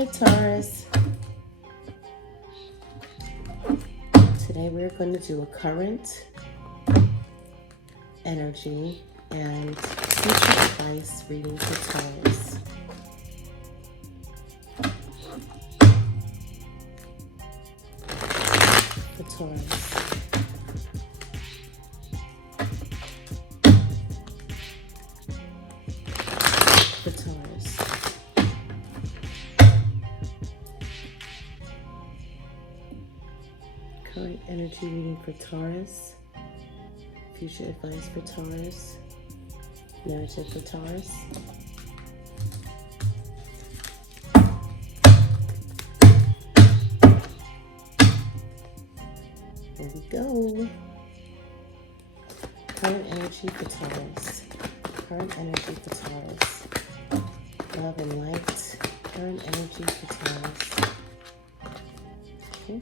Hi Taurus. Today we're going to do a current energy and future advice reading for Taurus. For Taurus. For Taurus. Current energy reading for Taurus. Future advice for Taurus. Narrative for Taurus. Here we go. Current energy for Taurus. Current energy for Taurus. Love and light. Current energy for Taurus. Okay.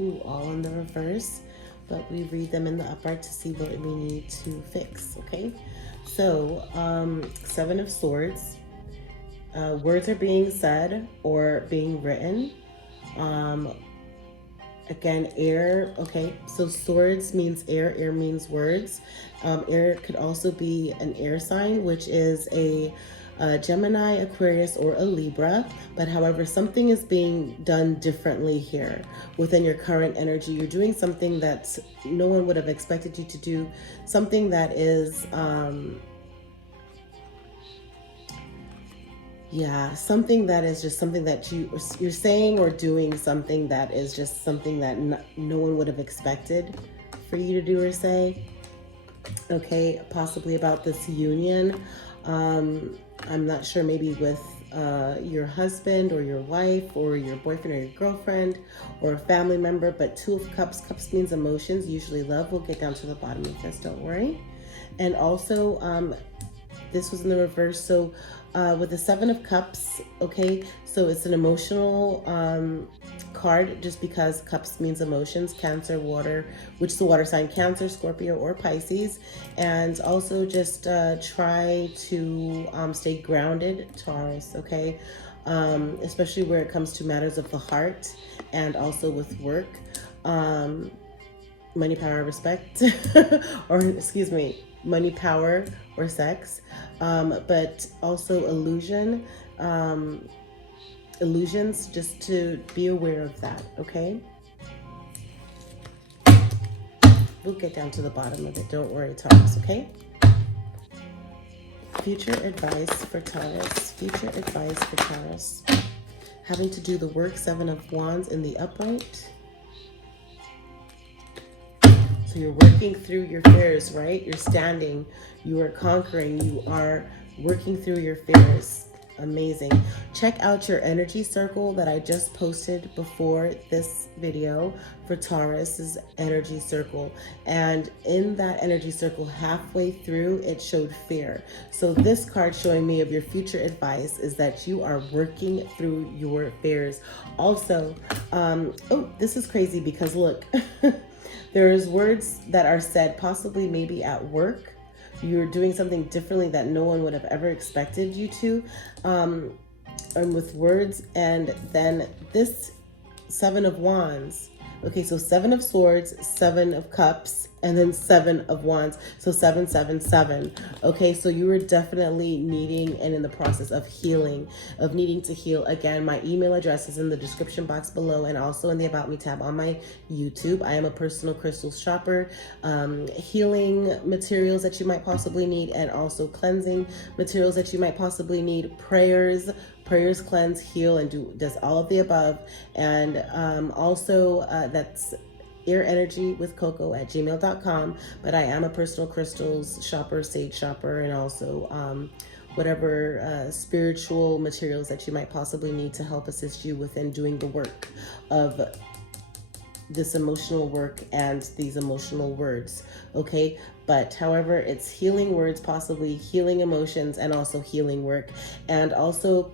Ooh, all in the reverse, but we read them in the upright to see what we need to fix, okay? So, Seven of Swords. Words are being said or being written. Again, air, okay? So swords means air, air means words. Air could also be an air sign, which is a Gemini, Aquarius, or a Libra. But however, something is being done differently here within your current energy. You're doing something that no one would have expected you to do. Something that is, something that is just something that you're saying or doing something that is just something that no one would have expected for you to do or say. Okay, possibly about this union. I'm not sure, maybe with your husband or your wife or your boyfriend or your girlfriend or a family member, but Two of Cups. Cups means emotions, usually love. We'll get down to the bottom of this, don't worry. And also, this was in the reverse. So with the Seven of Cups, okay, so it's an emotional card just because cups means emotions. Cancer, water, which is the water sign, Cancer, Scorpio, or Pisces. And also just try to stay grounded, Taurus, okay? Especially where it comes to matters of the heart and also with work. Money, power, respect, or excuse me, money, power, or sex, but also illusions, just to be aware of that, okay? We'll get down to the bottom of it, don't worry, Taurus, okay? Future advice for Taurus, future advice for Taurus. Having to do the work, Seven of Wands in the upright. So you're working through your fears, right? You're standing, you are conquering, you are working through your fears. Amazing. Check out your energy circle that I just posted before this video for Taurus's energy circle. And in that energy circle, halfway through, it showed fear. So this card showing me of your future advice is that you are working through your fears. Also, oh, this is crazy because look, there's words that are said possibly maybe at work. You're doing something differently that no one would have ever expected you to, and with words. And then this Seven of Wands. Okay, so Seven of Swords, Seven of Cups, and then Seven of Wands. So 777. Okay, so you were definitely needing and in the process of healing, of needing to heal. Again, my email address is in the description box below and also in the About Me tab on my YouTube. I am a personal crystals shopper. Healing materials that you might possibly need, and also cleansing materials that you might possibly need. Prayers, cleanse, heal, and does all of the above. And also that's airenergy with Coco at gmail.com. But I am a personal crystals shopper, sage shopper, and also whatever spiritual materials that you might possibly need to help assist you within doing the work of this emotional work and these emotional words, okay? But however, it's healing words, possibly healing emotions, and also healing work. And also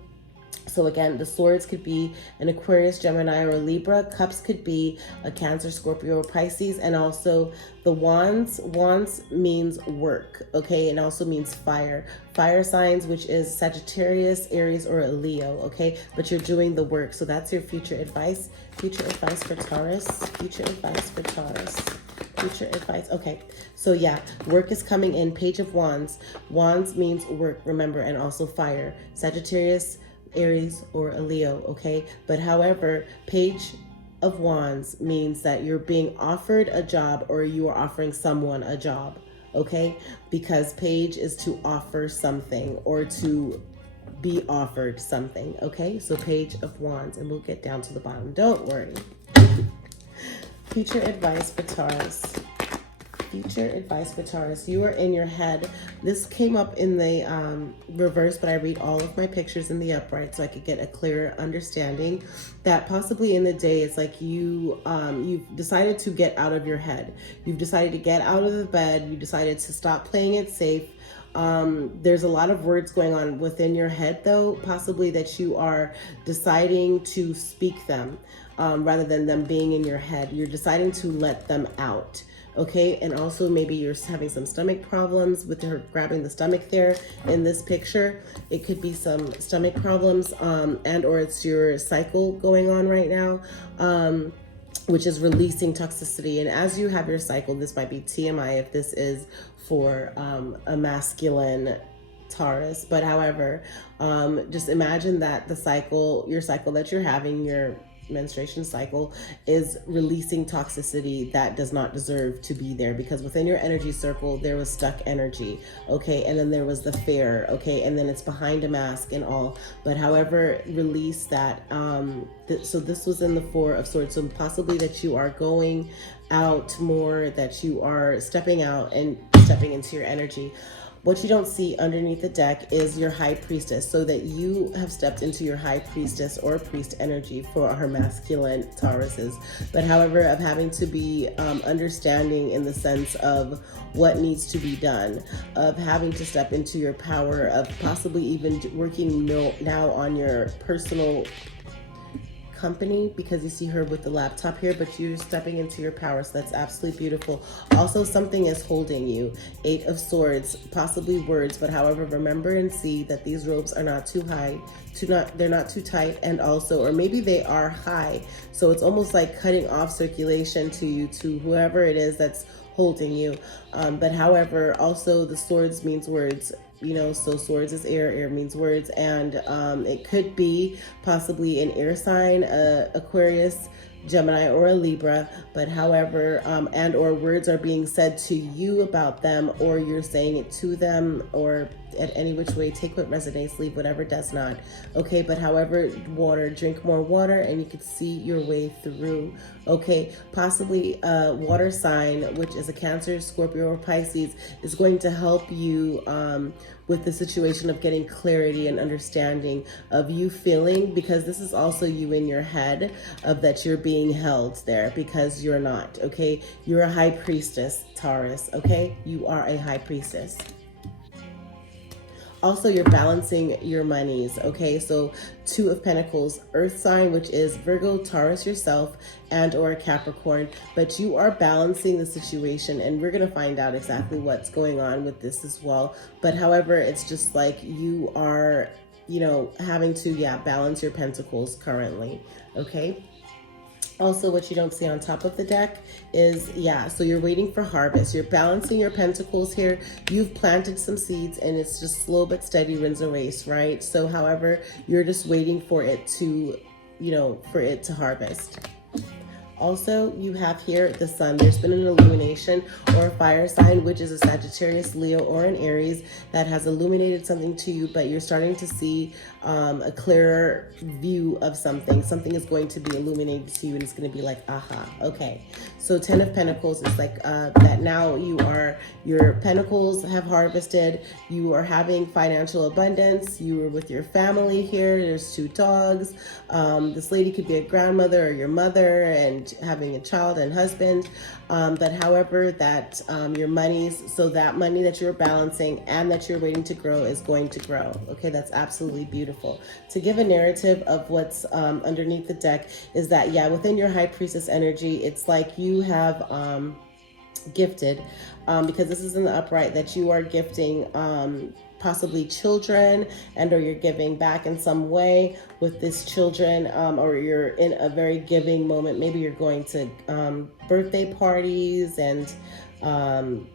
So again, the swords could be an Aquarius, Gemini, or a Libra. Cups could be a Cancer, Scorpio, or Pisces. And also the wands. Wands means work, okay? And also means fire. Fire signs, which is Sagittarius, Aries, or a Leo, okay? But you're doing the work. So that's your future advice. Future advice for Taurus. Future advice for Taurus. Future advice. Okay, so yeah, work is coming in. Page of Wands. Wands means work, remember, and also fire. Sagittarius, Aries, or a Leo, okay? But however, Page of Wands means that you're being offered a job, or you are offering someone a job, okay? Because Page is to offer something or to be offered something, okay? So Page of Wands, and we'll get down to the bottom. Don't worry. Future advice for Taurus. Future advice for Taurus. You are in your head. This came up in the reverse, but I read all of my pictures in the upright so I could get a clearer understanding that possibly in the day it's like you've decided to get out of your head. You've decided to get out of the bed. You decided to stop playing it safe. There's a lot of words going on within your head, though, possibly that you are deciding to speak them rather than them being in your head. You're deciding to let them out. Okay, and also maybe you're having some stomach problems with her grabbing the stomach there in this picture. It could be some stomach problems and or it's your cycle going on right now, which is releasing toxicity. And as you have your cycle, this might be TMI if this is for a masculine Taurus. But however, just imagine that the cycle, your cycle that you're having, your menstruation cycle, is releasing toxicity that does not deserve to be there, because within your energy circle there was stuck energy, okay, and then there was the fear, okay, and then it's behind a mask and all. But however, release that. So this was in the Four of Swords, so possibly that you are going out more, that you are stepping out and stepping into your energy. What you don't see underneath the deck is your high priestess, so that you have stepped into your high priestess or priest energy for our masculine Tauruses. But however, of having to be understanding in the sense of what needs to be done, of having to step into your power, of possibly even working now on your personal company, because you see her with the laptop here, but you're stepping into your power, so that's absolutely beautiful. Also, something is holding you. Eight of Swords, possibly words, but however, remember and see that these robes are not too high, they're not too tight, and also, or maybe they are high, so it's almost like cutting off circulation to you, to whoever it is that's holding you. But however, also the swords means words. You know, so swords is air, air means words, and it could be possibly an air sign, Aquarius, Gemini, or a Libra. But however, and or words are being said to you about them, or you're saying it to them, or at any which way, take what resonates, leave whatever does not. Okay, but however, water, drink more water, and you could see your way through. Okay, possibly a water sign, which is a Cancer, Scorpio, or Pisces, is going to help you with the situation of getting clarity and understanding of you feeling, because this is also you in your head, of that you're being held there, because you're not. Okay, you're a high priestess, Taurus. Okay, you are a high priestess. Also, you're balancing your monies, okay? So Two of Pentacles, earth sign, which is Virgo, Taurus yourself, and or Capricorn. But you are balancing the situation, and we're going to find out exactly what's going on with this as well. But however, it's just like you are, you know, having to, balance your pentacles currently, okay? Also, what you don't see on top of the deck is, so you're waiting for harvest. You're balancing your pentacles here. You've planted some seeds, and it's just slow but steady wins a race, right? So however, you're just waiting for it to, for it to harvest. Also, you have here the sun. There's been an illumination or a fire sign, which is a Sagittarius, Leo, or an Aries that has illuminated something to you, but you're starting to see a clearer view of something. Something is going to be illuminated to you, and it's going to be like, aha, okay. So 10 of Pentacles is like that now your pentacles have harvested. You are having financial abundance. You are with your family here. There's 2 dogs. This lady could be a grandmother or your mother, and having a child and husband, but however that your monies, so that money that you're balancing and that you're waiting to grow is going to grow. Okay, that's absolutely beautiful. To give a narrative of what's underneath the deck is that, yeah, within your high priestess energy, it's like you have gifted, because this is in the upright, that you are gifting possibly children, and or you're giving back in some way with this children, or you're in a very giving moment. Maybe you're going to birthday parties and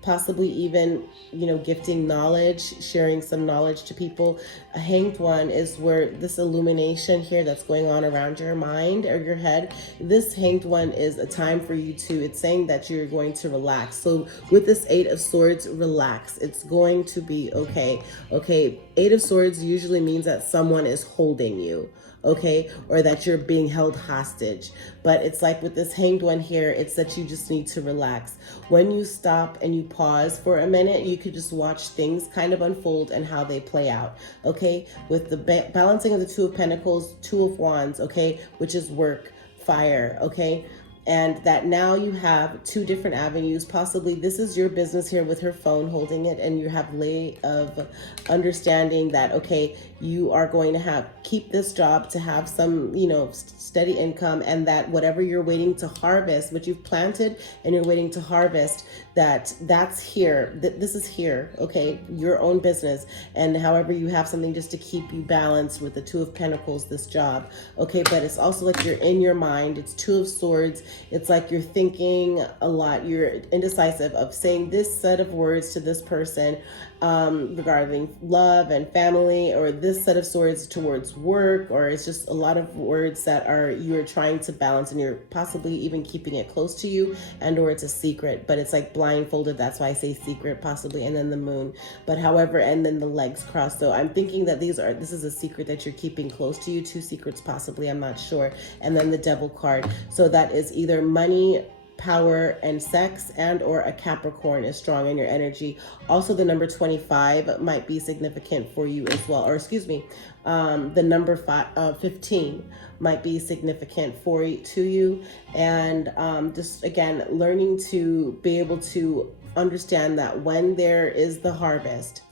possibly even, you know, gifting knowledge, sharing some knowledge to people. A hanged one is where this illumination here that's going on around your mind or your head, this hanged one is a time for you to, it's saying that you're going to relax. So with this 8 of Swords, relax. It's going to be okay. Okay, 8 of Swords usually means that someone is holding you, okay, or that you're being held hostage. But it's like with this hanged one here, it's that you just need to relax. When you stop and you pause for a minute, you could just watch things kind of unfold and how they play out, okay? With the balancing of the 2 of Pentacles, 2 of Wands, okay, which is work, fire, okay? And that now you have 2 different avenues. Possibly this is your business here with her phone holding it, and you have lay of understanding that, okay, you are going to keep this job to have some, you know, steady income, and that whatever you're waiting to harvest, what you've planted and you're waiting to harvest, that's here, this is here, okay, your own business. And however you have something just to keep you balanced with the 2 of Pentacles, this job, okay? But it's also like you're in your mind. It's 2 of Swords. It's like you're thinking a lot. You're indecisive of saying this set of words to this person regarding love and family, or this set of swords towards work, or it's just a lot of words that you're trying to balance, and you're possibly even keeping it close to you, and or it's a secret, but it's like blindfolded. That's why I say secret, possibly. And then the moon, but however, and then the legs crossed. So I'm thinking that this is a secret that you're keeping close to you. 2 secrets possibly, I'm not sure. And then the Devil card. So that is either money, power, and sex, and or a Capricorn is strong in your energy. Also, the number 25 might be significant for you as well, or excuse me, the number 15 might be significant to you. And just again, learning to be able to understand that when there is the harvest,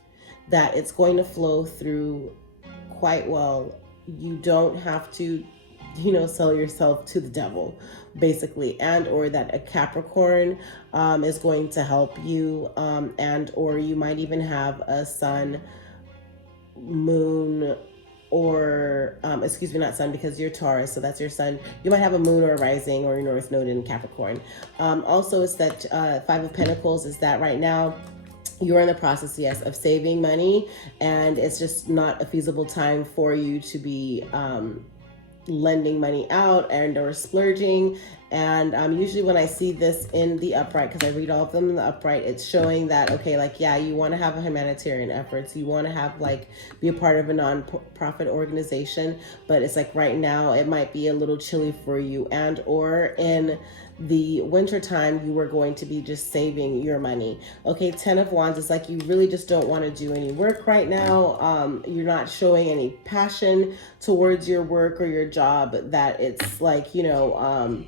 that it's going to flow through quite well. You don't have to, you know, sell yourself to the devil, basically. And or that a Capricorn is going to help you, and or you might even have a sun, moon, or excuse me, not sun, because you're Taurus, so that's your sun. You might have a moon or a rising or your north node in Capricorn. Also, it's that 5 of Pentacles is that right now you're in the process, yes, of saving money, and it's just not a feasible time for you to be lending money out and or splurging. And usually when I see this in the upright, because I read all of them in the upright, it's showing that, okay, like, yeah, you want to have a humanitarian efforts, you want to have, like, be a part of a non-profit organization, but it's like right now it might be a little chilly for you. And or in the winter time, you are going to be just saving your money. Okay, 10 of Wands is like you really just don't want to do any work right now. You're not showing any passion towards your work or your job, that it's like, you know,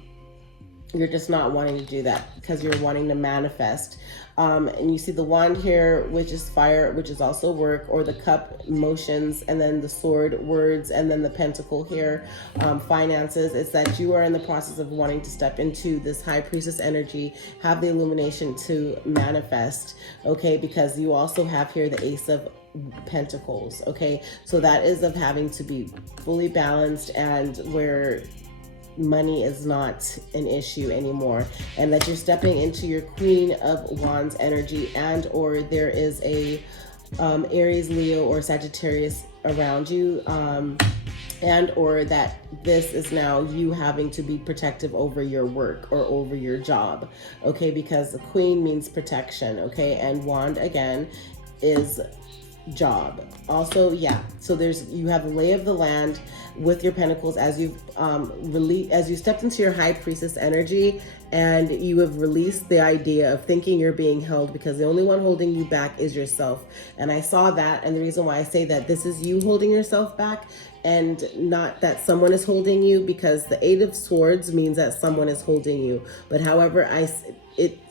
you're just not wanting to do that because you're wanting to manifest. And you see the wand here, which is fire, which is also work, or the cup, emotions, and then the sword, words, and then the pentacle here, finances. It's that you are in the process of wanting to step into this high priestess energy, have the illumination to manifest, okay? Because you also have here the Ace of Pentacles, okay? So that is of having to be fully balanced, and where money is not an issue anymore, and that you're stepping into your Queen of Wands energy, and or there is a Aries, Leo, or Sagittarius around you, and or that this is now you having to be protective over your work or over your job, okay? Because the Queen means protection, okay? And Wand again is job. Also, yeah, so you have the lay of the land with your pentacles as you've as you stepped into your high priestess energy, and you have released the idea of thinking you're being held, because the only one holding you back is yourself. And I saw that, and the reason why I say that this is you holding yourself back and not that someone is holding you, because the Eight of Swords means that someone is holding you. But however,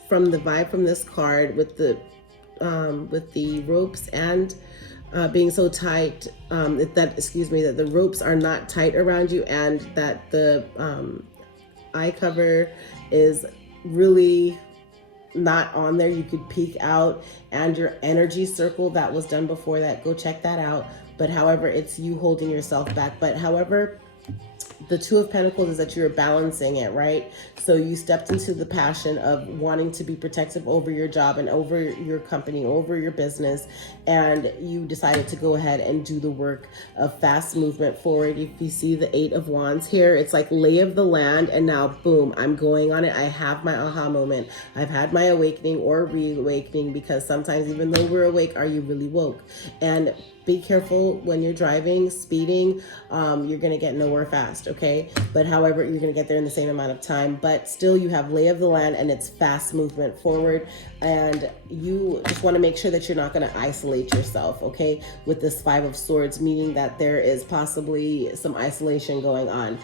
from the vibe from this card with the ropes and being so tight, that the ropes are not tight around you, and that the eye cover is really not on there. You could peek out, and your energy circle that was done before that, go check that out. But however, it's you holding yourself back. But however, the Two of Pentacles is that you're balancing it, right? So you stepped into the passion of wanting to be protective over your job and over your company, over your business, and you decided to go ahead and do the work of fast movement forward. If you see the Eight of Wands here, it's like lay of the land, and now boom, I'm going on it. I have my aha moment. I've had my awakening or reawakening, because sometimes even though we're awake, are you really woke? And be careful when you're driving, speeding, you're gonna get nowhere fast, okay? But however, you're gonna get there in the same amount of time, but still you have lay of the land, and it's fast movement forward. And you just wanna make sure that you're not gonna isolate yourself, okay? With this Five of Swords, meaning that there is possibly some isolation going on.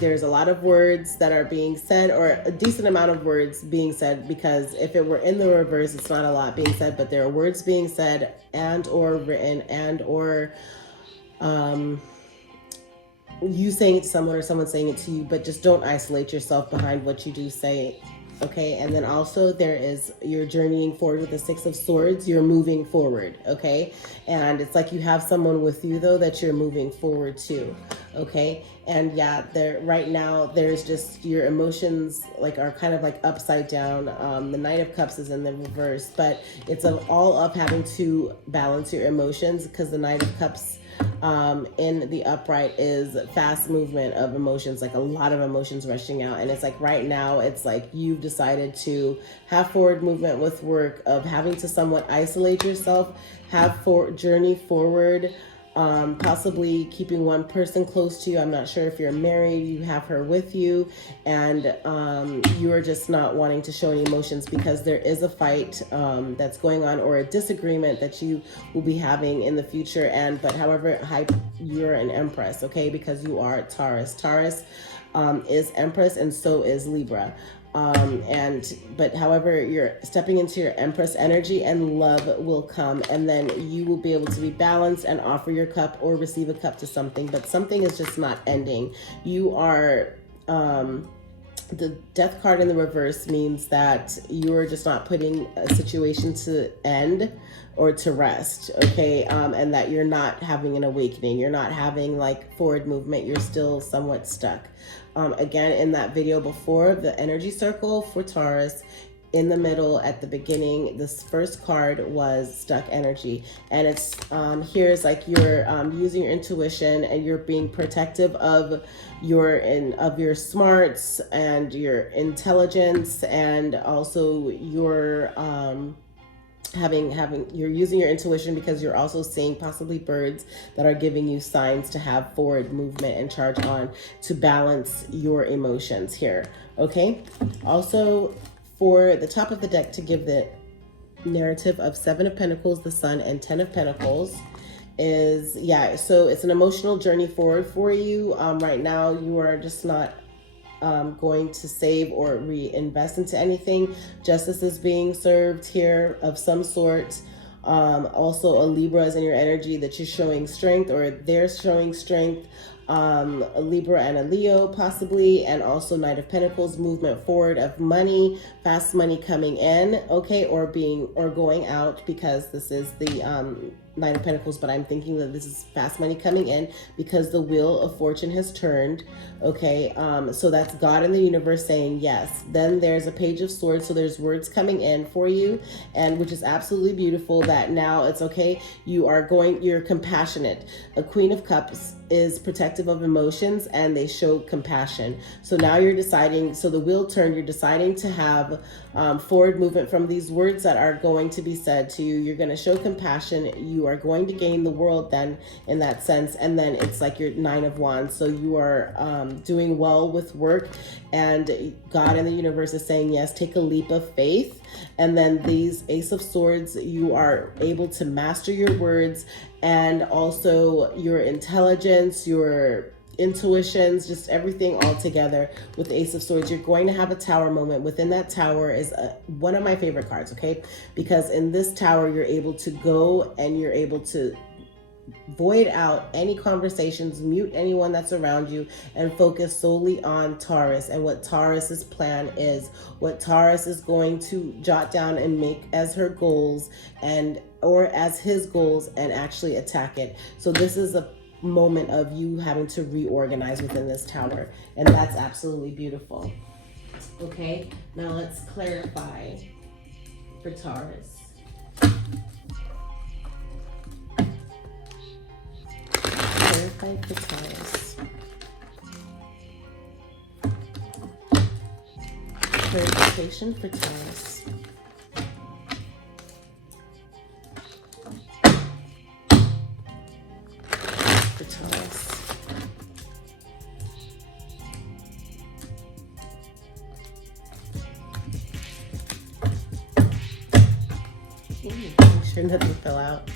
There's a lot of words that are being said, or a decent amount of words being said, because if it were in the reverse, it's not a lot being said, but there are words being said and or written and or you saying it to someone or someone saying it to you. But just don't isolate yourself behind what you do say, okay? And then also you're journeying forward with the Six of Swords. You're moving forward, okay? And it's like you have someone with you though that you're moving forward to, okay? And yeah, right now there's just your emotions are kind of like upside down. The Knight of Cups is in the reverse, but it's all up having to balance your emotions, because the Knight of Cups in the upright is fast movement of emotions, like a lot of emotions rushing out. And it's like right now it's like you've decided to have forward movement with work of having to somewhat isolate yourself, journey forward, possibly keeping one person close to you. I'm not sure if you're married, you have her with you, and you are just not wanting to show any emotions, because there is a fight that's going on, or a disagreement that you will be having in the future. But however, you're an Empress, okay? Because you are Taurus. Taurus is Empress, and so is Libra. But however, you're stepping into your Empress energy, and love will come, and then you will be able to be balanced and offer your cup or receive a cup to something, but something is just not ending. You are, the Death card in the reverse means that you're just not putting a situation to end or to rest, okay? And that you're not having an awakening. You're not having forward movement. You're still somewhat stuck. Again, in that video before, the energy circle for Taurus, in the middle at the beginning, this first card was stuck energy. And it's here's you're using your intuition, and you're being protective of your smarts and your intelligence, and also your you're using your intuition, because you're also seeing possibly birds that are giving you signs to have forward movement and charge on to balance your emotions here, okay? Also, for the top of the deck, to give the narrative of Seven of Pentacles, the Sun, and 10 of Pentacles is, so it's an emotional journey forward for you. Right now, you are just not going to save or reinvest into anything. Justice is being served here of some sort. Also, a Libra is in your energy, that you're showing strength, or they're showing strength. A Libra and a Leo possibly, and also Knight of Pentacles, movement forward of money, fast money coming in, okay, or going out, because this is the Knight of Pentacles, but I'm thinking that this is fast money coming in because the wheel of fortune has turned, okay? So that's God in the universe saying yes. Then there's a Page of Swords, so there's words coming in for you, and which is absolutely beautiful, that now it's okay, you're compassionate. A Queen of Cups is protective of emotions, and they show compassion. So now you're deciding, so the wheel turned, you're deciding to have forward movement from these words that are going to be said to you. You're going to show compassion. You are going to gain the world then in that sense. And then it's like your 9 of Wands. So you are doing well with work, and God and the universe is saying, yes, take a leap of faith. And then these Ace of Swords, you are able to master your words and also your intelligence, your intuitions, just everything all together with the Ace of Swords. You're going to have a tower moment. Within that tower is one of my favorite cards, okay? Because in this tower, you're able to go and you're able to void out any conversations, mute anyone that's around you, and focus solely on Taurus and what Taurus's plan is, what Taurus is going to jot down and make as her goals and or as his goals, and actually attack it. So this is a moment of you having to reorganize within this tower, and that's absolutely beautiful. Okay, now let's clarify for Taurus. Clarify for Taurus. Clarification for Taurus. For Taurus. Make sure nothing fell out.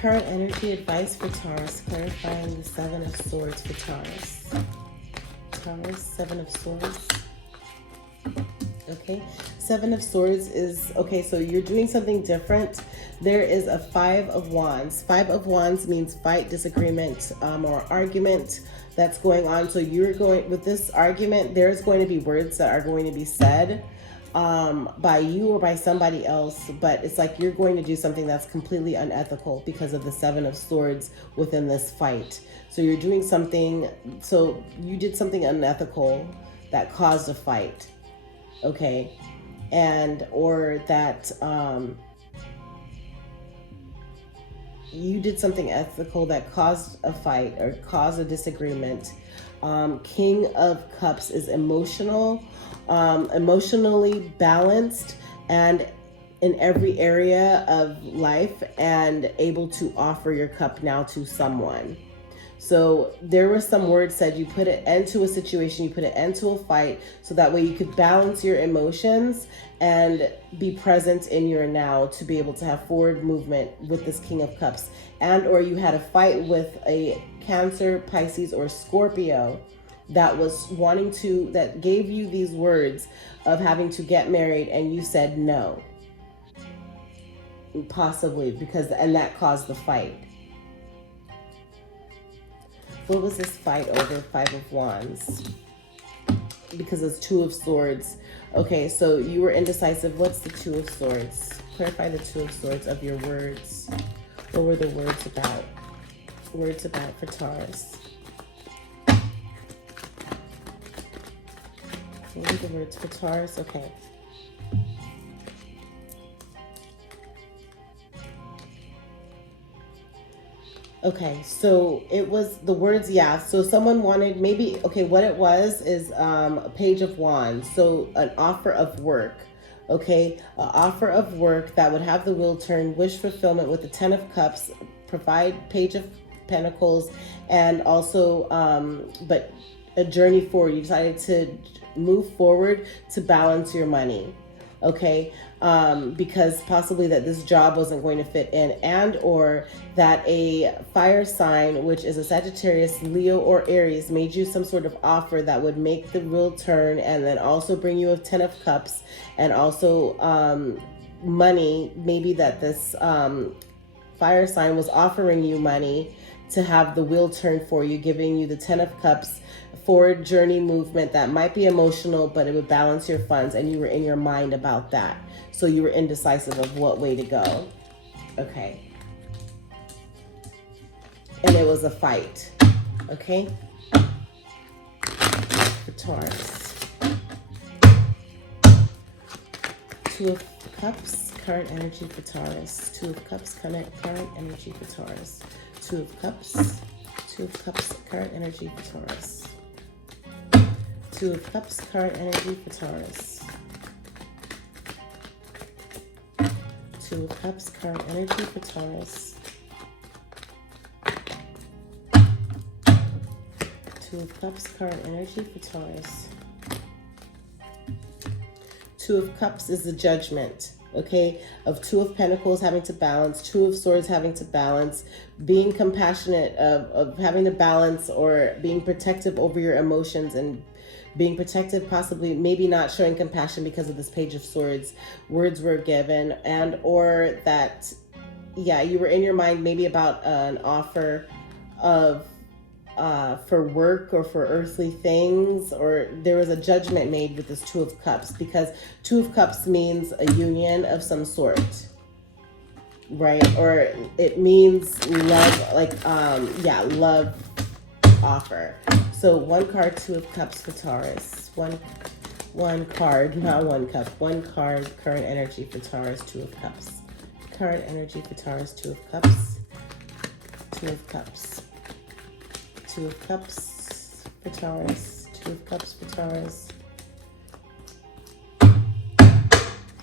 Current energy advice for Taurus, clarifying the 7 of Swords for Taurus. Taurus, 7 of Swords. Okay, 7 of Swords is, okay, so you're doing something different. There is a 5 of Wands. 5 of Wands means fight, disagreement, or argument that's going on. So you're going, with this argument, there's going to be words that are going to be said by you or by somebody else, but it's like you're going to do something that's completely unethical because of the 7 of Swords within this fight. So you're doing something, so you did something unethical that caused a fight, okay? And, or that you did something ethical that caused a fight or caused a disagreement. King of Cups is emotional, emotionally balanced and in every area of life, and able to offer your cup now to someone. So there were some words said, you put an end to a situation, you put an end to a fight, so that way you could balance your emotions and be present in your now to be able to have forward movement with this King of Cups. And or you had a fight with a Cancer, Pisces, or Scorpio that was wanting to, that gave you these words of having to get married, and you said no. Possibly because, and that caused the fight. What was this fight over? 5 of Wands. Because it's 2 of Swords. Okay, so you were indecisive. What's the 2 of Swords? Clarify the 2 of Swords of your words. What were the words about? Words about for Taurus. What were the words for Taurus? Okay. Okay, so it was the words, yeah. So someone wanted, maybe, okay, what it was is a Page of Wands. So an offer of work, okay? An offer of work that would have the wheel turn, wish fulfillment with the 10 of Cups, provide Page of Pentacles, and also, but a journey forward. You decided to move forward to balance your money, okay? Because possibly that this job wasn't going to fit in, and or that a fire sign, which is a Sagittarius, Leo, or Aries, made you some sort of offer that would make the wheel turn, and then also bring you a 10 of Cups, and also money. Maybe that this fire sign was offering you money to have the wheel turn for you, giving you the 10 of Cups, forward journey movement that might be emotional, but it would balance your funds, and you were in your mind about that. So you were indecisive of what way to go. Okay. And it was a fight. Okay. For Taurus. 2 of Cups, current energy for Taurus. 2 of Cups, current energy for Taurus. 2 of Cups. 2 of Cups, current energy for Taurus. 2 of Cups, current energy for Taurus. 2 Two of Cups, current energy for Taurus. Two of Cups, current energy for Taurus. Two of Cups is the judgment, okay, of Two of Pentacles having to balance, Two of Swords having to balance, being compassionate, of having to balance, or being protective over your emotions, and being protective, possibly maybe not showing compassion because of this Page of Swords. Words were given, and or that, yeah, you were in your mind maybe about an offer of for work or for earthly things, or there was a judgment made with this Two of Cups, because Two of Cups means a union of some sort, right? Or it means love, like yeah, love offer. So one card, Two of Cups for Taurus. One card, not one cup, one card, current energy for Taurus, Two of Cups. Current energy for Taurus, Two of Cups. Two of Cups. Two of Cups for Taurus. Two of Cups for Taurus.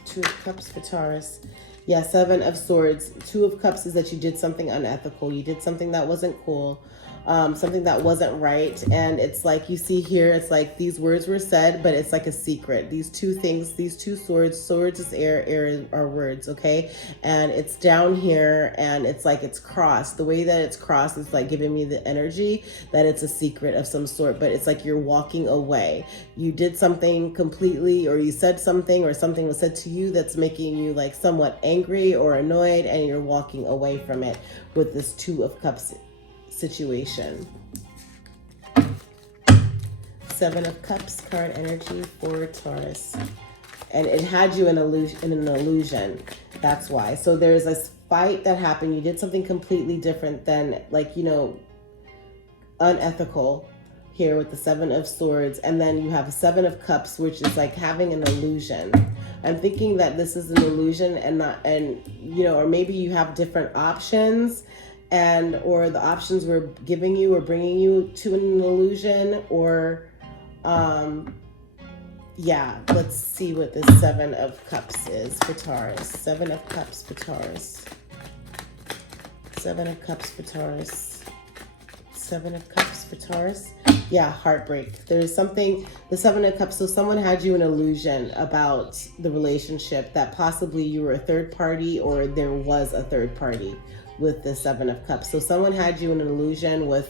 Two of Cups for Taurus. Yeah, Seven of Swords. Two of Cups is that you did something unethical. You did something that wasn't cool. Something that wasn't right. And it's like, you see here, it's like these words were said, but it's like a secret. These two things, these two swords, swords is air, air are words, okay? And it's down here, and it's like it's crossed. The way that it's crossed is like giving me the energy that it's a secret of some sort, but it's like you're walking away. You did something completely, or you said something, or something was said to you that's making you like somewhat angry or annoyed, and you're walking away from it with this Two of Cups situation. Seven of Cups, current energy for Taurus. And it had you in an illusion. That's why. So there's this fight that happened. You did something completely different than, like, you know, unethical here with the Seven of Swords. And then you have a Seven of Cups, which is like having an illusion. I'm thinking that this is an illusion, and not, and you know, or maybe you have different options, and or the options were giving you or bringing you to an illusion, or yeah, let's see what this Seven of Cups is for Taurus. Seven of Cups for Taurus. Seven of Cups for Taurus. Seven of Cups for Taurus. Yeah, heartbreak. There's something, the Seven of Cups, so someone had you an illusion about the relationship, that possibly you were a third party, or there was a third party with the Seven of Cups. So someone had you in an illusion with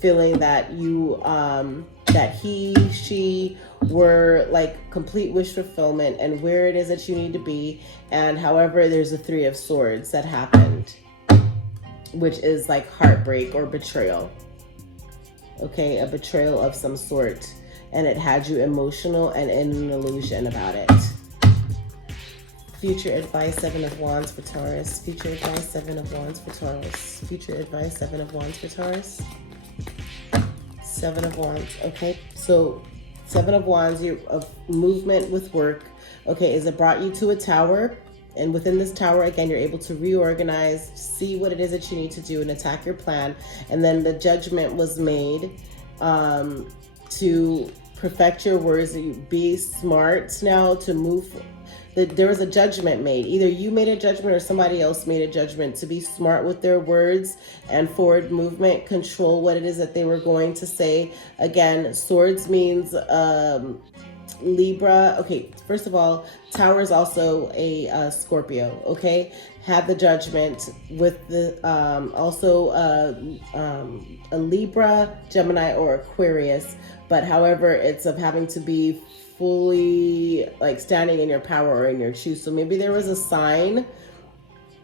feeling that you, that he, she were like complete wish fulfillment and where it is that you need to be. And however, there's a Three of Swords that happened, which is like heartbreak or betrayal. Okay, a betrayal of some sort. And it had you emotional and in an illusion about it. Future advice, Seven of Wands for Taurus. Future advice, Seven of Wands for Taurus. Future advice, Seven of Wands for Taurus. Seven of Wands. Okay, so Seven of Wands, you of movement with work. Okay, is it brought you to a tower? And within this tower, again, you're able to reorganize, see what it is that you need to do, and attack your plan. And then the judgment was made to perfect your words. You be smart now to move. There was a judgment made. Either you made a judgment or somebody else made a judgment to be smart with their words and forward movement, control what it is that they were going to say. Again, swords means Libra. Okay, first of all, Tower is also a Scorpio. Okay, had the judgment with the also a Libra, Gemini, or Aquarius. But however, it's of having to be fully like standing in your power or in your truth. So maybe there was a sign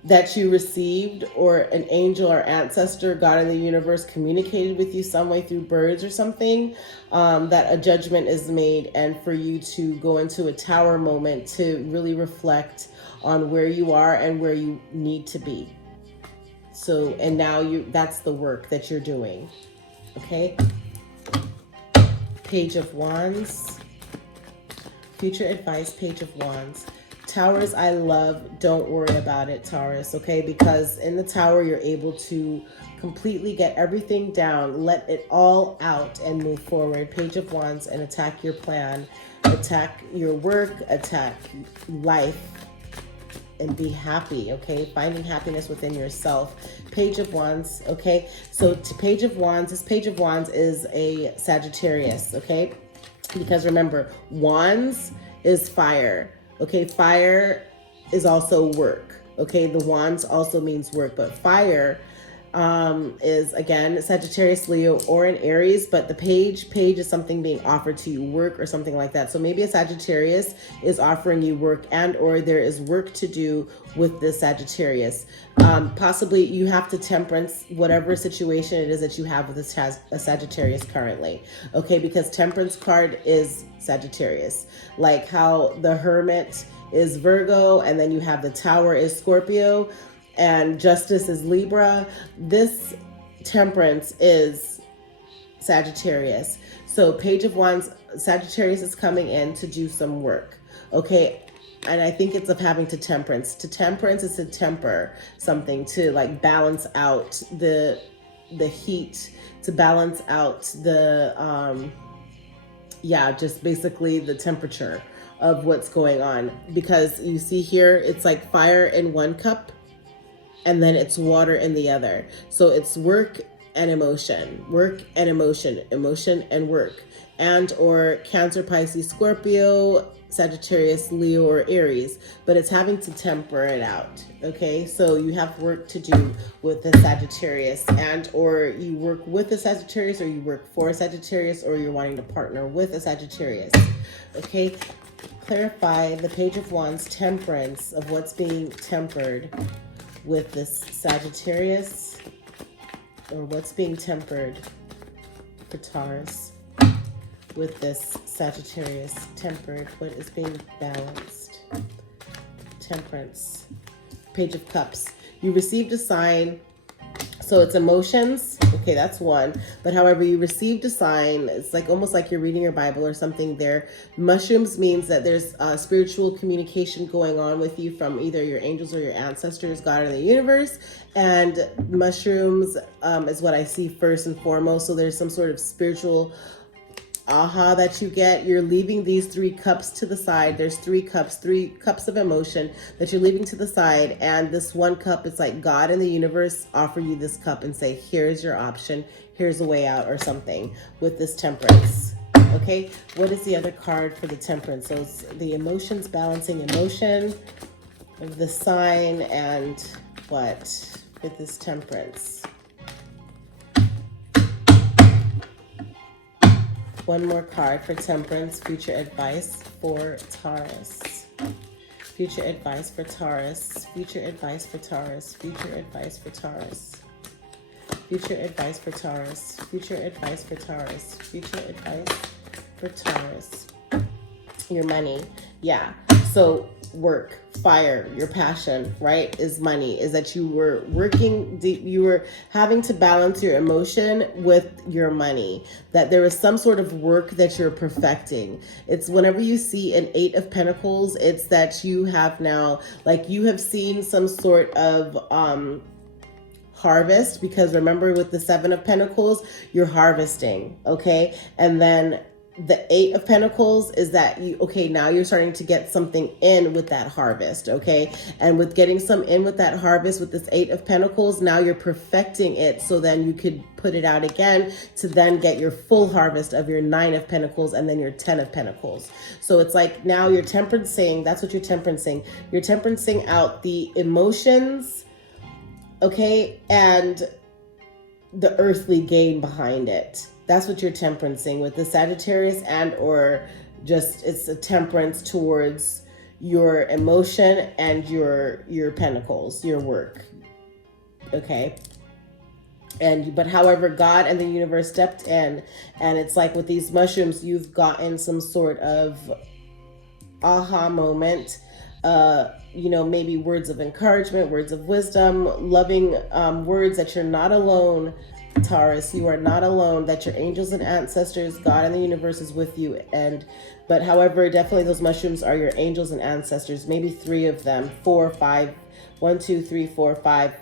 that you received, or an angel or ancestor, God in the universe communicated with you some way through birds or something, that a judgment is made, and for you to go into a tower moment to really reflect on where you are and where you need to be. So, and now that's the work that you're doing. Okay. Page of Wands. Future advice, Page of Wands. Towers, I love. Don't worry about it, Taurus, okay? Because in the tower, you're able to completely get everything down, let it all out, and move forward. Page of Wands, and attack your plan, attack your work, attack life. and be happy, okay? Finding happiness within yourself. Page of Wands, okay? So to Page of Wands, this Page of Wands is a Sagittarius, okay? Because remember, Wands is fire, okay? Fire is also work, okay? The Wands also means work, but fire is again Sagittarius, Leo, or an Aries, but the page is something being offered to you, work or something like that. So maybe a Sagittarius is offering you work, and or there is work to do with this Sagittarius. Possibly you have to temperance whatever situation it is that you have with this a Sagittarius currently, okay? Because temperance card is Sagittarius, like how the Hermit is Virgo, and then you have the Tower is Scorpio, and Justice is Libra. This Temperance is Sagittarius. So Page of Wands, Sagittarius is coming in to do some work, okay? And I think it's of having to temperance. To temperance is to temper something, to like balance out the heat, to balance out the, just basically the temperature of what's going on. Because you see here, it's like fire in one cup, and then it's water in the other. So it's work and emotion, emotion and work, and or Cancer, Pisces, Scorpio, Sagittarius, Leo, or Aries, but it's having to temper it out, okay? So you have work to do with the Sagittarius, and or you work with the Sagittarius, or you work for a Sagittarius, or you're wanting to partner with a Sagittarius, okay? Clarify the Page of Wands temperance of what's being tempered with this Sagittarius, or what's being tempered for Taurus with this Sagittarius. Tempered, what is being balanced? Temperance. Page of Cups. You received a sign. So it's emotions. Okay, that's one. But however, you received a sign. It's like almost like you're reading your Bible or something there. Mushrooms means that there's spiritual communication going on with you from either your angels or your ancestors, God or the universe. And mushrooms is what I see first and foremost. So there's some sort of spiritual aha that you get. You're leaving these 3 cups to the side. There's 3 cups of emotion that you're leaving to the side, and this one cup is like God and the universe offer you this cup and say, here's your option, here's a way out, or something with this temperance. Okay, what is the other card for the temperance? So it's the emotions, balancing emotion, the sign, and what with this temperance? One more card for temperance, future advice for Taurus. Future advice for Taurus. Future advice for Taurus. Future advice for Taurus. Future advice for Taurus. Future advice for Taurus. Future advice for Taurus. Your money. Yeah. So work, fire, your passion, right, is money, is that you were working, you were having to balance your emotion with your money, that there is some sort of work that you're perfecting. It's whenever you see an 8 of Pentacles, it's that you have now, like you have seen some sort of harvest, because remember with the 7 of Pentacles, you're harvesting, okay? And then the 8 of Pentacles is that now you're starting to get something in with that harvest, okay? And with getting some in with that harvest, with this 8 of Pentacles, now you're perfecting it, so then you could put it out again to then get your full harvest of your 9 of Pentacles and then your 10 of Pentacles. So it's like now you're temperancing, that's what you're temperancing. You're temperancing out the emotions, okay, and the earthly gain behind it. That's what you're temperancing with the Sagittarius, and or just it's a temperance towards your emotion and your pentacles, your work. Okay. But however, God and the universe stepped in, and it's like with these mushrooms, you've gotten some sort of aha moment, maybe words of encouragement, words of wisdom, loving words that you're not alone, Taurus, you are not alone, that your angels and ancestors, God and the universe is with you. But however, definitely those mushrooms are your angels and ancestors, maybe 3 of them, 4, 5, 1, 2, 3, 4, 5,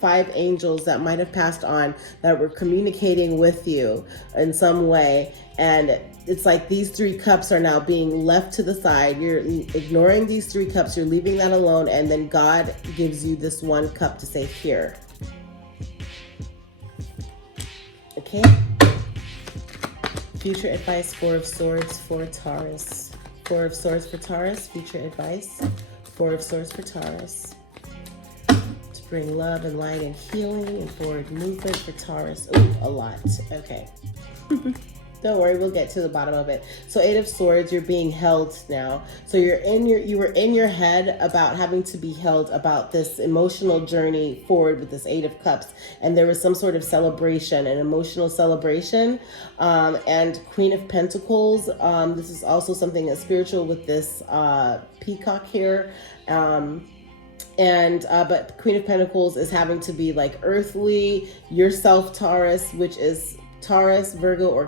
5 angels that might have passed on that were communicating with you in some way. And it's like these 3 cups are now being left to the side. You're ignoring these 3 cups, you're leaving that alone, and then God gives you this 1 cup to say, here. Okay. Future advice, 4 of Swords for Taurus. 4 of Swords for Taurus, future advice. 4 of Swords for Taurus. To bring love and light and healing and forward movement for Taurus. Ooh, a lot. Okay. Don't worry, we'll get to the bottom of it. So 8 of Swords, you're being held now. So you were in your head about having to be held about this emotional journey forward with this 8 of Cups. And there was some sort of celebration, an emotional celebration. And Queen of Pentacles, this is also something that's spiritual with this peacock here. But Queen of Pentacles is having to be like earthly, yourself, Taurus, which is Taurus, Virgo, or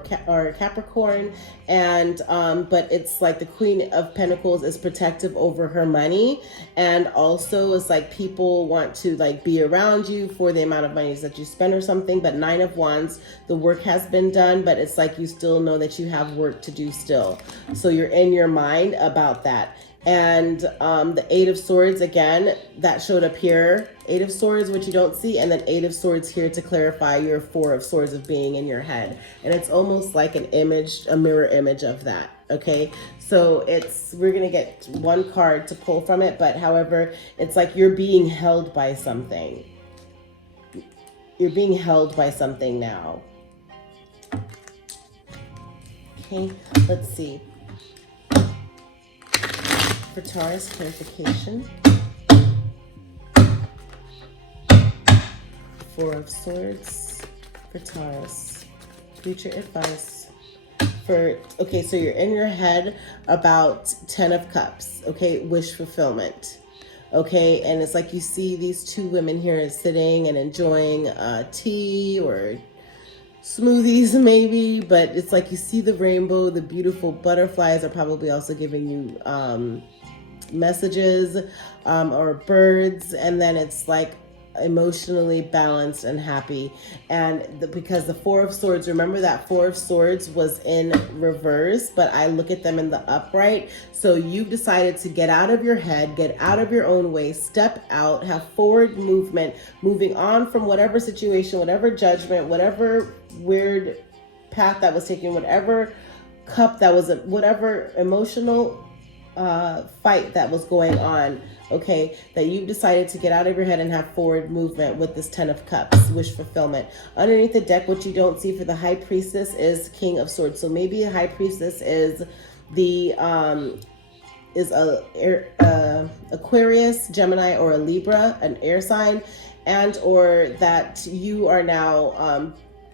Capricorn, and but it's like the Queen of Pentacles is protective over her money, and also it's like people want to like be around you for the amount of money that you spend or something. But 9 of Wands, the work has been done, but it's like you still know that you have work to do still. So you're in your mind about that. And the 8 of Swords, again, that showed up here. 8 of Swords, which you don't see, and then 8 of Swords here to clarify your 4 of Swords of being in your head. And it's almost like an image, a mirror image of that, okay? So we're going to get 1 card to pull from it, but however, it's like you're being held by something. You're being held by something now. Okay, let's see. For Taurus, clarification. 4 of Swords for Taurus. Future advice. Okay, so you're in your head about 10 of Cups, okay, wish fulfillment. Okay, and it's like you see these 2 women here sitting and enjoying tea or smoothies maybe, but it's like you see the rainbow, the beautiful butterflies are probably also giving you messages or birds, and then it's like emotionally balanced and happy. And because the 4 of Swords, remember that 4 of Swords was in reverse, but I look at them in the upright. So you've decided to get out of your head, get out of your own way, step out, have forward movement, moving on from whatever situation, whatever judgment, whatever weird path that was taken, whatever cup that was, whatever emotional fight that was going on, okay, that you've decided to get out of your head and have forward movement with this 10 of Cups, wish fulfillment. Underneath the deck, what you don't see for the High Priestess is King of Swords. So maybe a High Priestess is the Aquarius, Gemini, or a Libra, an air sign, and or that you are now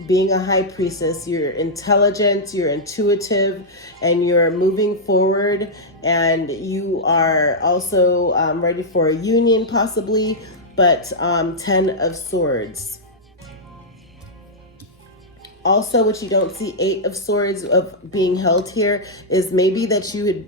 being a High Priestess, you're intelligent, you're intuitive, and you're moving forward, and you are also ready for a union possibly, but 10 of Swords. Also, what you don't see, 8 of Swords of being held here is maybe that you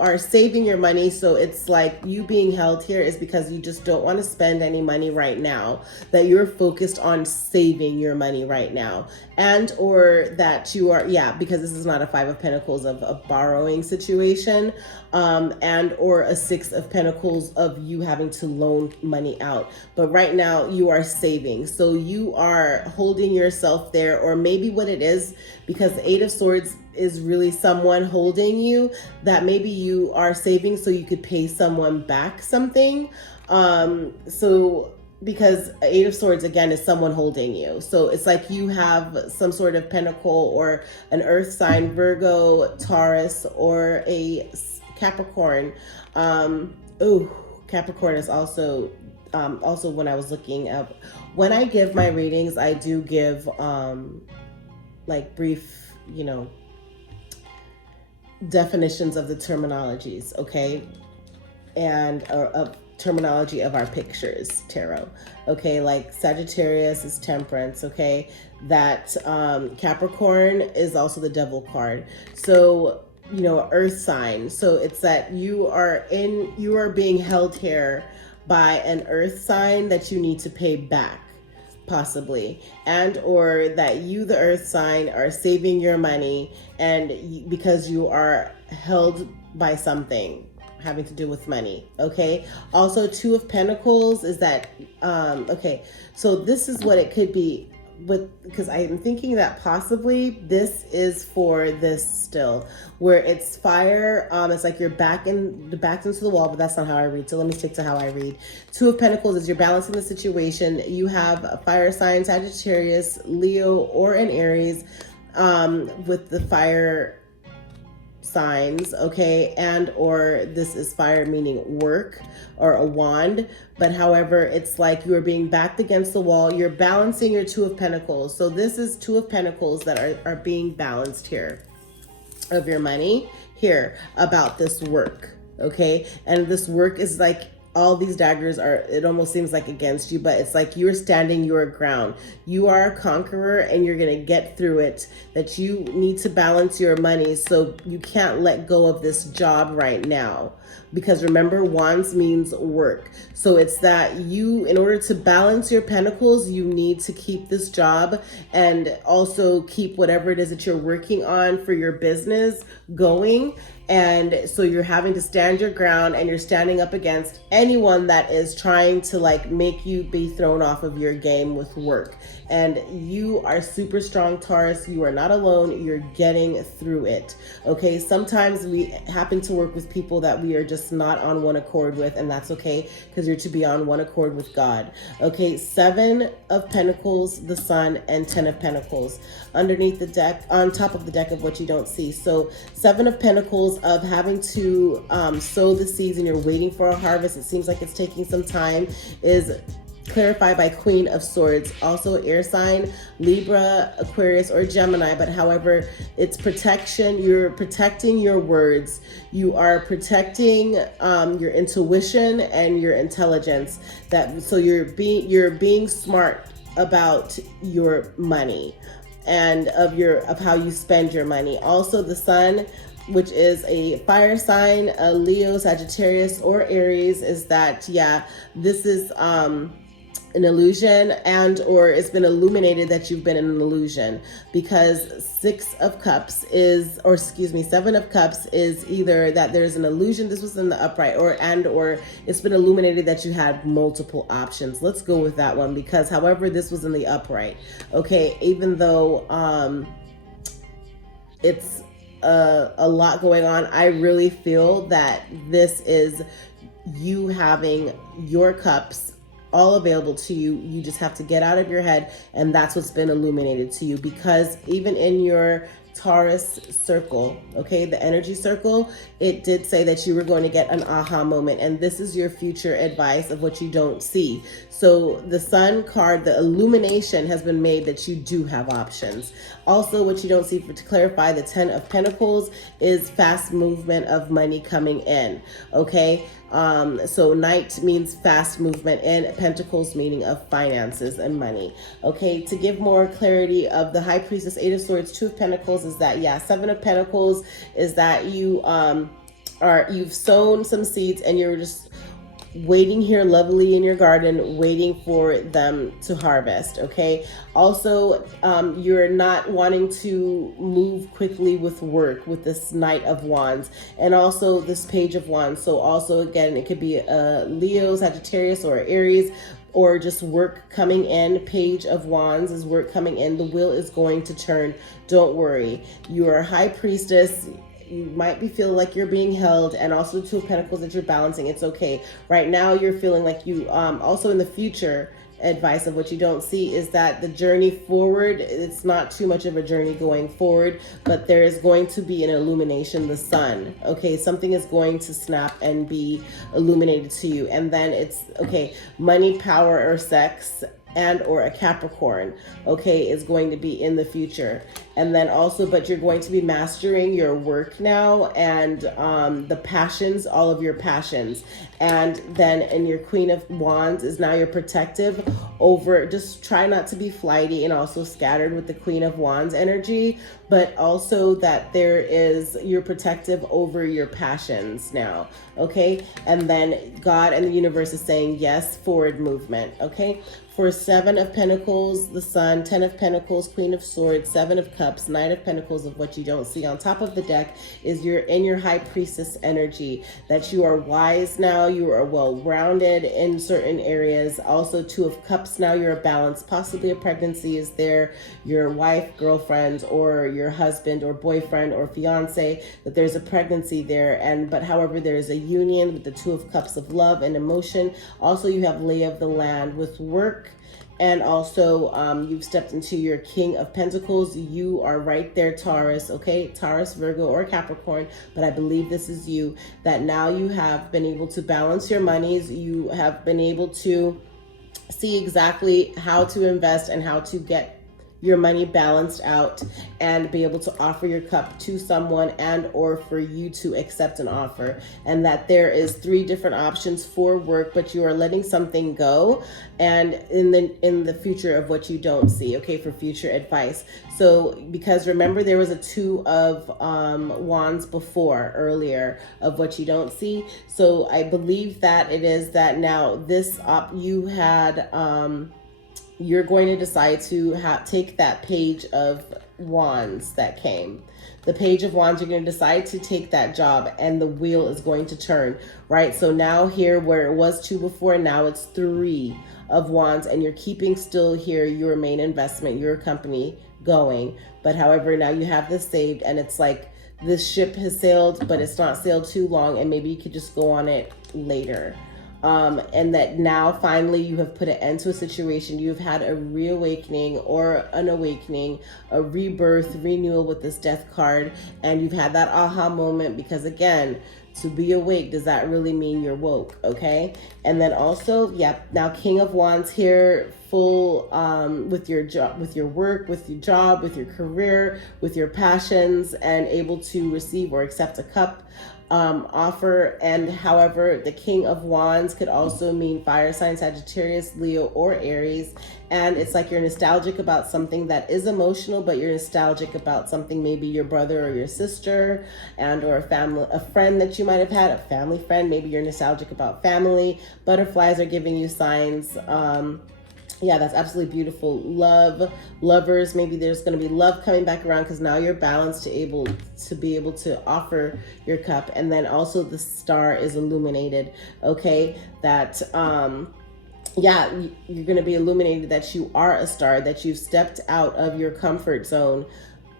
are saving your money. So it's like you being held here is because you just don't want to spend any money right now, that you're focused on saving your money right now. And or that you are, because this is not a 5 of Pentacles of a borrowing situation, and or a 6 of Pentacles of you having to loan money out. But right now you are saving. So you are holding yourself there, or maybe what it is, because the 8 of Swords is really someone holding you, that maybe you are saving so you could pay someone back something. So because 8 of Swords again is someone holding you. So it's like you have some sort of pentacle or an earth sign, Virgo, Taurus, or a Capricorn. Capricorn is also when I was looking up, when I give my readings, I do give like brief, definitions of the terminologies, okay, and terminology of our pictures tarot. Okay, like Sagittarius is temperance. Okay, that Capricorn is also the devil card. So, you know, earth sign. So it's that you are being held here by an earth sign that you need to pay back, possibly, and or that you, the earth sign, are saving your money and because you are held by something having to do with money. Okay, also Two of Pentacles is that okay, so this is what it could be with, because I'm thinking that possibly this is for this still, where it's fire. It's like you're backed into the wall, but that's not how I read. So let me stick to how I read. Two of Pentacles is you're balancing the situation. You have a fire sign, Sagittarius, Leo, or an Aries, with the fire signs, okay, and or this is fire meaning work or a wand, but however it's like you are being backed against the wall. You're balancing your Two of Pentacles. So this is Two of Pentacles that are being balanced here of your money here about this work, okay, and this work is like all these daggers are, it almost seems like against you, but it's like you're standing your ground. You are a conqueror and you're going to get through it, that you need to balance your money. So you can't let go of this job right now, because remember, wands means work. So it's that you, in order to balance your pentacles, you need to keep this job and also keep whatever it is that you're working on for your business going. And so you're having to stand your ground, and you're standing up against anyone that is trying to like make you be thrown off of your game with work. And you are super strong, Taurus. You are not alone. You're getting through it. Okay. Sometimes we happen to work with people that we are just not on one accord with, and that's okay, because you're to be on one accord with God. Okay. Seven of Pentacles, the Sun, and 10 of Pentacles underneath the deck, on top of the deck of what you don't see. So Seven of Pentacles of having to sow the seeds, and you're waiting for a harvest. It seems like it's taking some time, is clarified by Queen of Swords, also air sign, Libra, Aquarius, or Gemini. But however, it's protection. You're protecting your words. You are protecting your intuition and your intelligence. So you're being smart about your money and of how you spend your money. Also the Sun, which is a fire sign, a Leo, Sagittarius, or Aries, is that, yeah, this is an illusion, and or it's been illuminated that you've been in an illusion, because Seven of Cups is either that there's an illusion, this was in the upright, or it's been illuminated that you had multiple options. Let's go with that one, because however this was in the upright, okay, even though it's a lot going on, I really feel that this is you having your cups all available to you. You just have to get out of your head, and that's what's been illuminated to you. Because even in your Taurus circle, okay, the energy circle, it did say that you were going to get an aha moment, and this is your future advice of what you don't see. So the Sun card, the illumination has been made that you do have options. Also, what you don't see, to clarify, the 10 of Pentacles is fast movement of money coming in, okay? So Knight means fast movement, and Pentacles meaning of finances and money. Okay, to give more clarity of the High Priestess, Eight of Swords, Two of Pentacles is that, yeah, Seven of Pentacles is that you you've sown some seeds, and you're just waiting here lovely in your garden, waiting for them to harvest. Okay, also you're not wanting to move quickly with work with this Knight of Wands, and also this Page of Wands. So also, again, it could be a Leo, Sagittarius, or Aries, or just work coming in. Page of Wands is work coming in. The wheel is going to turn. Don't worry. You are a High Priestess. You might be feeling like you're being held, and also Two of Pentacles that you're balancing. It's okay. Right now, you're feeling like you, also in the future, advice of what you don't see is that the journey forward, it's not too much of a journey going forward, but there is going to be an illumination, the Sun. Okay, something is going to snap and be illuminated to you. And then it's, okay, money, power, or sex. and or a Capricorn, okay, is going to be in the future. And then also, but you're going to be mastering your work now, and the passions, all of your passions. And then in your Queen of Wands is now you're protective over, just try not to be flighty and also scattered with the Queen of Wands energy, but also that you're protective over your passions now, okay? And then God and the universe is saying yes, forward movement, okay? For 7 of Pentacles, the Sun, 10 of Pentacles, Queen of Swords, 7 of Cups, 9 of Pentacles of what you don't see. On top of the deck is you're in your High Priestess energy, that you are wise now, you are well-rounded in certain areas. Also 2 of Cups now, you're balanced. Possibly a pregnancy is there, your wife, girlfriend, or your husband or boyfriend or fiance, that there's a pregnancy there. But however, there's a union with the 2 of Cups of love and emotion. Also, you have lay of the land with work. And also, you've stepped into your King of Pentacles. You are right there, Taurus, okay? Taurus, Virgo, or Capricorn, but I believe this is you, that now you have been able to balance your monies. You have been able to see exactly how to invest and how to get your money balanced out and be able to offer your cup to someone and or for you to accept an offer. And that there is 3 different options for work, but you are letting something go and in the future of what you don't see, okay, for future advice. So because remember there was a 2 of wands before earlier of what you don't see. So I believe that it is that now this you had you're going to decide to take that page of wands that came. The page of wands, you're going to decide to take that job and the wheel is going to turn, right? So now here where it was 2 before, now it's 3 of wands, and you're keeping still here your main investment, your company going. But however, now you have this saved and it's like this ship has sailed, but it's not sailed too long and maybe you could just go on it later. And that now finally you have put an end to a situation. You've had a reawakening or an awakening, a rebirth, renewal with this death card. And you've had that aha moment because again, to be awake, does that really mean you're woke? Okay. And then also, now King of Wands here, full with your job, with your work, with your job, with your career, with your passions, and able to receive or accept a cup offer. And however, the King of Wands could also mean fire sign, Sagittarius, Leo, or Aries. And it's like you're nostalgic about something that is emotional, but you're nostalgic about something, maybe your brother or your sister, and or a friend that you might have had, a family friend. Maybe you're nostalgic about family. Butterflies are giving you signs. Yeah, that's absolutely beautiful. Lovers, maybe there's going to be love coming back around because now you're balanced to be able to offer your cup. And then also the star is illuminated, okay? That, you're going to be illuminated that you are a star, that you've stepped out of your comfort zone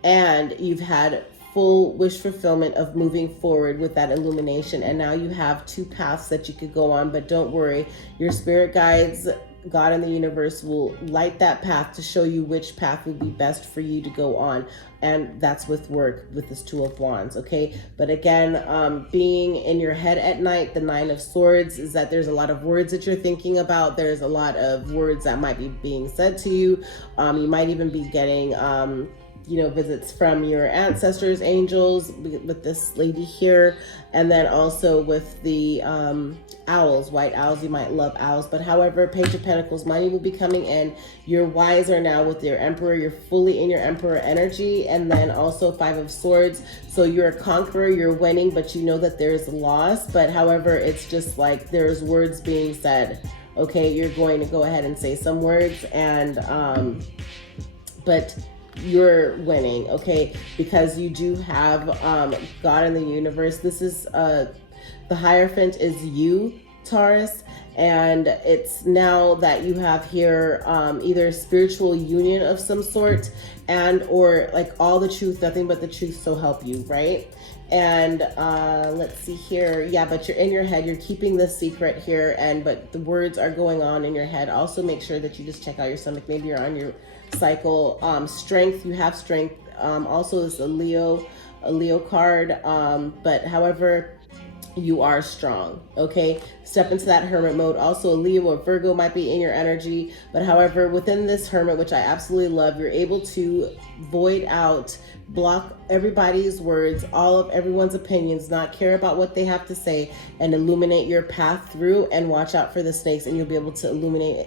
and you've had full wish fulfillment of moving forward with that illumination. And now you have 2 paths that you could go on, but don't worry, your spirit guides, God and the universe will light that path to show you which path would be best for you to go on. And that's with work, with this 2 of Wands, okay? But again, being in your head at night, the 9 of Swords is that there's a lot of words that you're thinking about. There's a lot of words that might be being said to you. You might even be getting visits from your ancestors, angels, with this lady here. And then also with the owls, white owls, you might love owls. But however, Page of Pentacles, money will be coming in. You're wiser now with your Emperor. You're fully in your Emperor energy. And then also 5 of Swords. So you're a conqueror, you're winning, but you know that there's loss. But however, it's just like there's words being said. Okay, you're going to go ahead and say some words, and but you're winning, okay? Because you do have God in the universe. This is the Hierophant is you, Taurus, and it's now that you have here either a spiritual union of some sort and or like all the truth, nothing but the truth, so help you, right? And let's see here, but you're in your head, you're keeping this secret here, but the words are going on in your head. Also make sure that you just check out your stomach. Maybe you're on your cycle. Strength, you have strength. Also is a Leo card, but however, You are strong, okay? Step into that hermit mode. Also, a Leo or Virgo might be in your energy, but however, within this hermit, which I absolutely love, you're able to void out, block everybody's words, all of everyone's opinions, not care about what they have to say, and illuminate your path through, and watch out for the snakes, and you'll be able to illuminate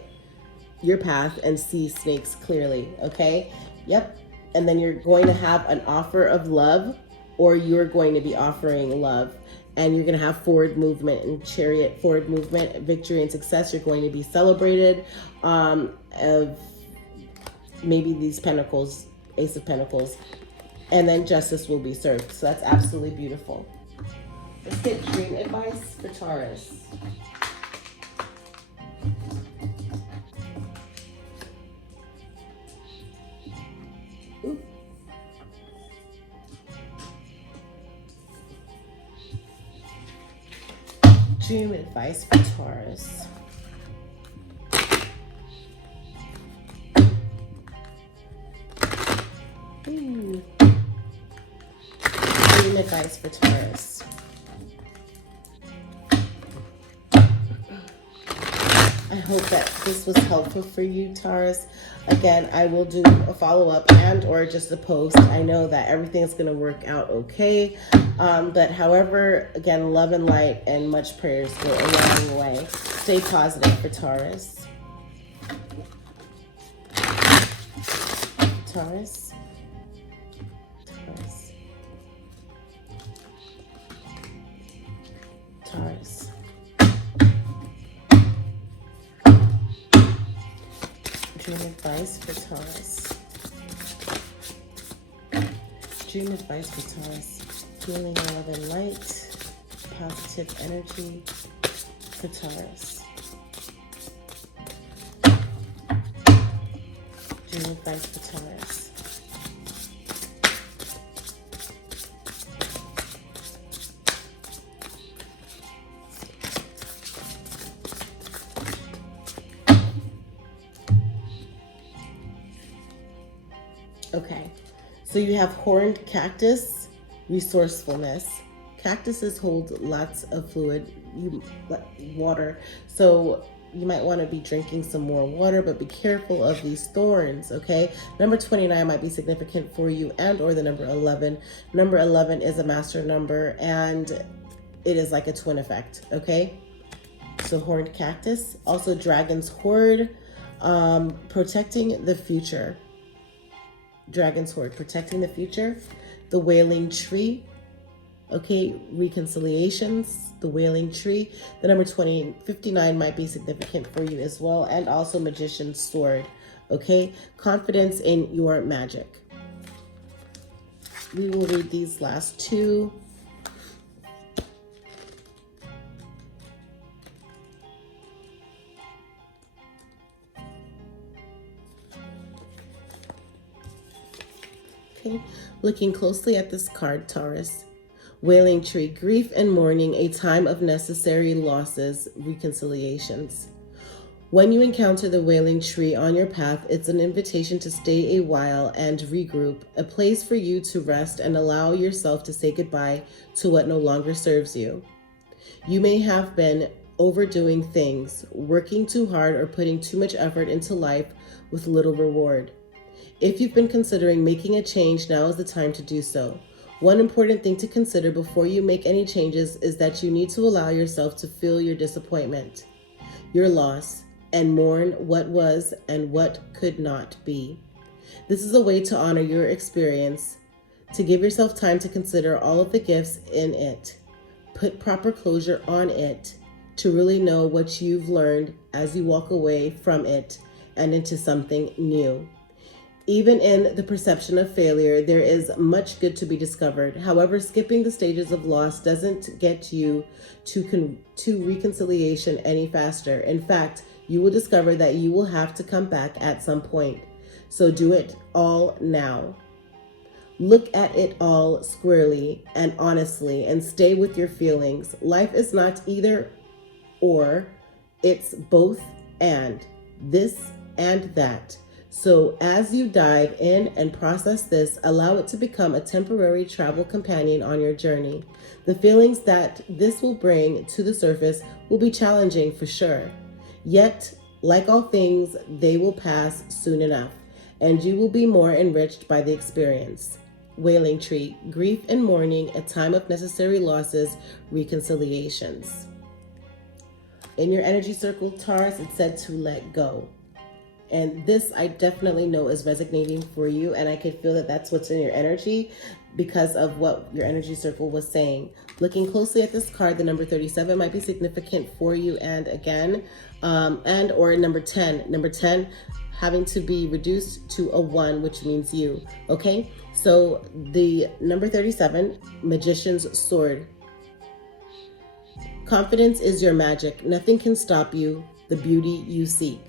your path and see snakes clearly, okay? Yep. And then you're going to have an offer of love, or you're going to be offering love. And you're going to have forward movement and chariot, forward movement, victory and success. You're going to be celebrated of maybe these pentacles, Ace of Pentacles. And then justice will be served. So that's absolutely beautiful. Let's get dream advice for Taurus. Ooh. Dream advice for Taurus. Ooh. Dream advice for Taurus. I hope that this was helpful for you, Taurus. Again, I will do a follow-up and or just a post. I know that everything's going to work out okay. But however, again, love and light and much prayers go a long way. Stay positive for Taurus. Taurus. Taurus. Taurus. Dream advice for Taurus. Dream advice for Taurus. Healing, love, and light. Positive energy for Taurus. Dream advice for Taurus. Okay, so you have horned cactus, resourcefulness. Cactuses hold lots of fluid, water, so you might want to be drinking some more water, but be careful of these thorns, okay? Number 29 might be significant for you, and or the number 11. Number 11 is a master number, and it is like a twin effect, okay? So horned cactus, also dragon's hoard, protecting the future. Dragon's hoard, protecting the future. The wailing tree, okay, reconciliations, the wailing tree. The number 59 might be significant for you as well, and also magician's sword, okay? Confidence in your magic. We will read these last two. Okay, looking closely at this card, Taurus. Wailing tree, grief and mourning, a time of necessary losses, reconciliations. When you encounter the wailing tree on your path, it's an invitation to stay a while and regroup, a place for you to rest and allow yourself to say goodbye to what no longer serves you. You may have been overdoing things, working too hard, or putting too much effort into life with little reward. If you've been considering making a change, now is the time to do so. One important thing to consider before you make any changes is that you need to allow yourself to feel your disappointment, your loss, and mourn what was and what could not be. This is a way to honor your experience, to give yourself time to consider all of the gifts in it, put proper closure on it, to really know what you've learned as you walk away from it and into something new. Even in the perception of failure, there is much good to be discovered. However, skipping the stages of loss doesn't get you to reconciliation any faster. In fact, you will discover that you will have to come back at some point. So do it all now. Look at it all squarely and honestly and stay with your feelings. Life is not either or, it's both and, this and that. So as you dive in and process this, allow it to become a temporary travel companion on your journey. The feelings that this will bring to the surface will be challenging for sure. Yet, like all things, they will pass soon enough, and you will be more enriched by the experience. Wailing tree, grief and mourning, a time of necessary losses, reconciliations. In your energy circle, Taurus, it said to let go. And this I definitely know is resonating for you, and I can feel that that's what's in your energy because of what your energy circle was saying. Looking closely at this card, the number 37 might be significant for you, and again, and or number 10. Number 10 having to be reduced to a 1, which means you, okay? So the number 37, Magician's Sword. Confidence is your magic. Nothing can stop you, the beauty you seek.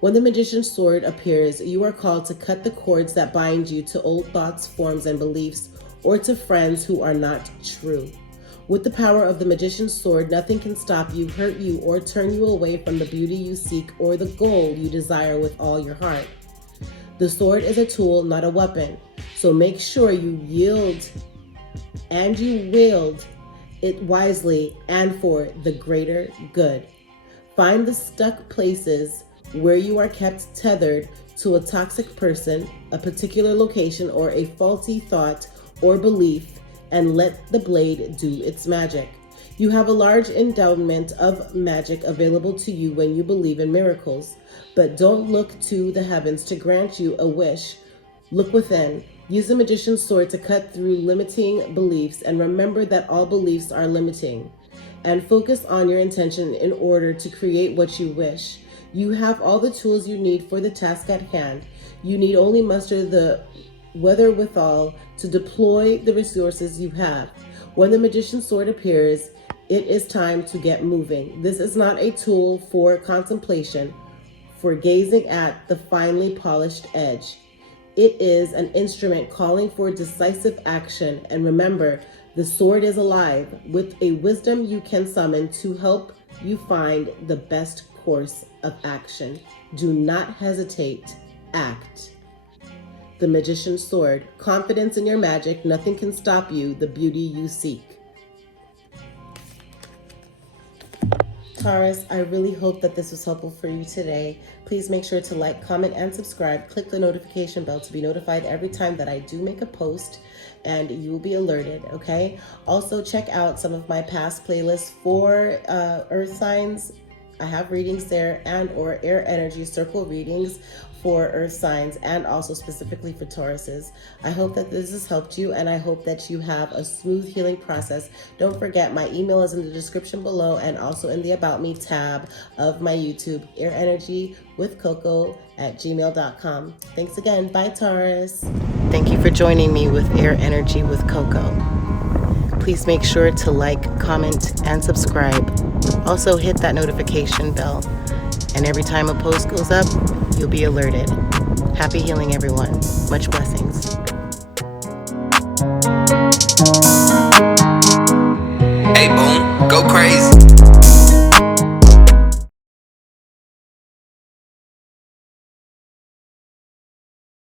When the Magician's Sword appears, you are called to cut the cords that bind you to old thoughts, forms, and beliefs, or to friends who are not true. With the power of the Magician's Sword, nothing can stop you, hurt you, or turn you away from the beauty you seek or the goal you desire with all your heart. The sword is a tool, not a weapon, so make sure you yield and you wield it wisely and for the greater good. Find the stuck places where you are kept tethered to a toxic person, a particular location, or a faulty thought or belief, and let the blade do its magic. You have a large endowment of magic available to you when you believe in miracles, but don't look to the heavens to grant you a wish. Look within. Use the Magician's Sword to cut through limiting beliefs, and remember that all beliefs are limiting. And focus on your intention in order to create what you wish. You have all the tools you need for the task at hand. You need only muster the wherewithal to deploy the resources you have. When the Magician's Sword appears, it is time to get moving. This is not a tool for contemplation, for gazing at the finely polished edge. It is an instrument calling for decisive action. And remember, the sword is alive with a wisdom you can summon to help you find the best course of action. Do not hesitate. Act. The Magician's Sword. Confidence in your magic. Nothing can stop you. The beauty you seek. Taurus, I really hope that this was helpful for you today. Please make sure to like, comment, and subscribe. Click the notification bell to be notified every time that I do make a post, and you will be alerted, okay? Also, check out some of my past playlists for earth signs. I have readings there, and or air energy circle readings for earth signs, and also specifically for Tauruses. I hope that this has helped you, and I hope that you have a smooth healing process. Don't forget, my email is in the description below and also in the About Me tab of my YouTube, airenergywithcoco@gmail.com. Thanks again. Bye, Taurus. Thank you for joining me with Air Energy with Coco. Please make sure to like, comment, and subscribe. Also hit that notification bell, and every time a post goes up, you'll be alerted. Happy healing, everyone. Much blessings. Hey, boom, go crazy.